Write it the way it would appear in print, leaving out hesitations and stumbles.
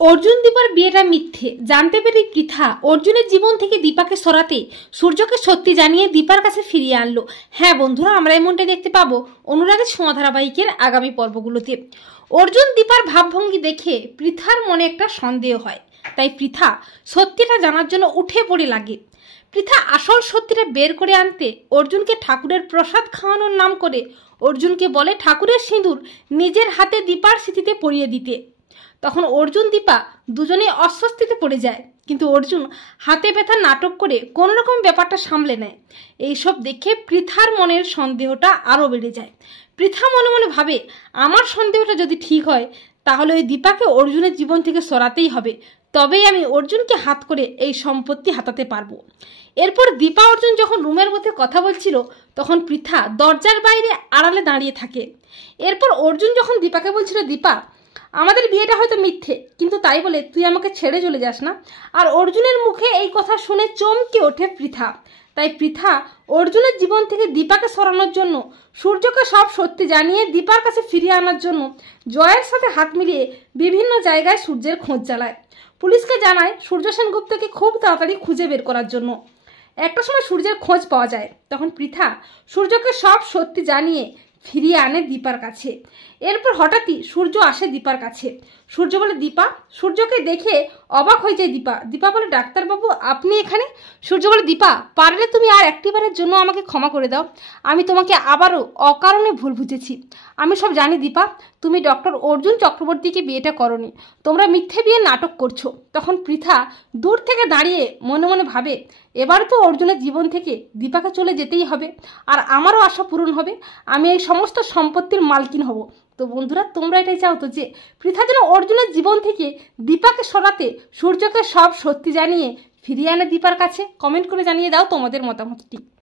অর্জুন দীপার বিয়েটা মিথ্যে জানতে পেরে পৃথা অর্জুনের জীবন থেকে দীপাকে সরাতে সূর্যকে সত্যি জানিয়ে দীপার কাছে ফিরিয়ে আনলো। হ্যাঁ বন্ধুরা, আমরা এমনটা দেখতে পাবো অনুরাগের ছোঁয়া ধারাবাহিকের আগামী পর্বগুলোতে। অর্জুন দীপার ভাবভঙ্গি দেখে পৃথার মনে একটা সন্দেহ হয়, তাই পৃথা সত্যিটা জানার জন্য উঠে পড়ে লাগে। পৃথা আসল সত্যিটা বের করে আনতে অর্জুনকে ঠাকুরের প্রসাদ খাওয়ানোর নাম করে অর্জুনকে বলে ঠাকুরের সিঁদুর নিজের হাতে দীপার স্মৃতিতে পরিয়ে দিতে। তখন অর্জুন দীপা দুজনেই অস্বস্তিতে পড়ে যায়, কিন্তু অর্জুন হাতে ব্যথা নাটক করে কোনো রকম ব্যাপারটা সামলে নেয়। এইসব দেখে পৃথার মনের সন্দেহটা আরও বেড়ে যায়। পৃথা মনে মনে ভাবে, আমার সন্দেহটা যদি ঠিক হয় তাহলে ওই দীপাকে অর্জুনের জীবন থেকে সরাতেই হবে, তবেই আমি অর্জুনকে হাত করে এই সম্পত্তি হাতাতে পারবো। এরপর দীপা অর্জুন যখন রুমের মধ্যে কথা বলছিল তখন পৃথা দরজার বাইরে আড়ালে দাঁড়িয়ে থাকে। এরপর অর্জুন যখন দীপাকে বলছিল, দীপা আমাদের বিয়েটা হয়তো মিথ্যে, কিন্তু তাই বলে তুই আমাকে ছেড়ে চলে যাস না। আর অর্জুনের মুখে এই কথা শুনে চমকে ওঠে পৃথা। তাই পৃথা অর্জুনের জীবন থেকে দীপাকে সরানোর জন্য সূর্যকে সব সত্যি জানিয়ে দীপার কাছে ফিরিয়ে আনার জন্য জয়ের সাথে হাত মিলিয়ে বিভিন্ন জায়গায় সূর্যের খোঁজ চালায়। পুলিশকে জানায় সূর্য সেনগুপ্তকে খুব তাড়াতাড়ি খুঁজে বের করার জন্য। একটা সময় সূর্যের খোঁজ পাওয়া যায়, তখন পৃথা সূর্যকে সব সত্যি জানিয়ে ফিরিয়ে আনে দীপার কাছে। এরপর হঠাৎই সূর্য আসে দীপার কাছে। সূর্য বলে, দীপা। সূর্যকে দেখে অবাক হয়ে যায় দীপা। দীপা বলে, ডাক্তারবাবু আপনি এখানে? সূর্য বলে, দীপা পারলে তুমি আর একটিবারের জন্য আমাকে ক্ষমা করে দাও, আমি তোমাকে আবারও অকারণে ভুল বুঝেছি। আমি সব জানি দীপা, তুমি ডক্টর অর্জুন চক্রবর্তীকে বিয়েটা করনি, তোমরা মিথ্যে বিয়ে নাটক করছো। তখন পৃথা দূর থেকে দাঁড়িয়ে মনে মনে ভাবে, এবার তো অর্জুনের জীবন থেকে দীপাকে চলে যেতেই হবে, আর আমারও আশা পূরণ হবে, আমি এই সমস্ত সম্পত্তির মালকিন হব। তো বন্ধুরা, তোমরা এটাই চাও তো যে পৃথা যেন অর্জুনের জীবন থেকে দীপাকে সরাতে সূর্যকে সব সত্যি জানিয়ে ফিরিয়ে আনে দীপার কাছে? কমেন্ট করে জানিয়ে দাও তোমাদের মতামতটি।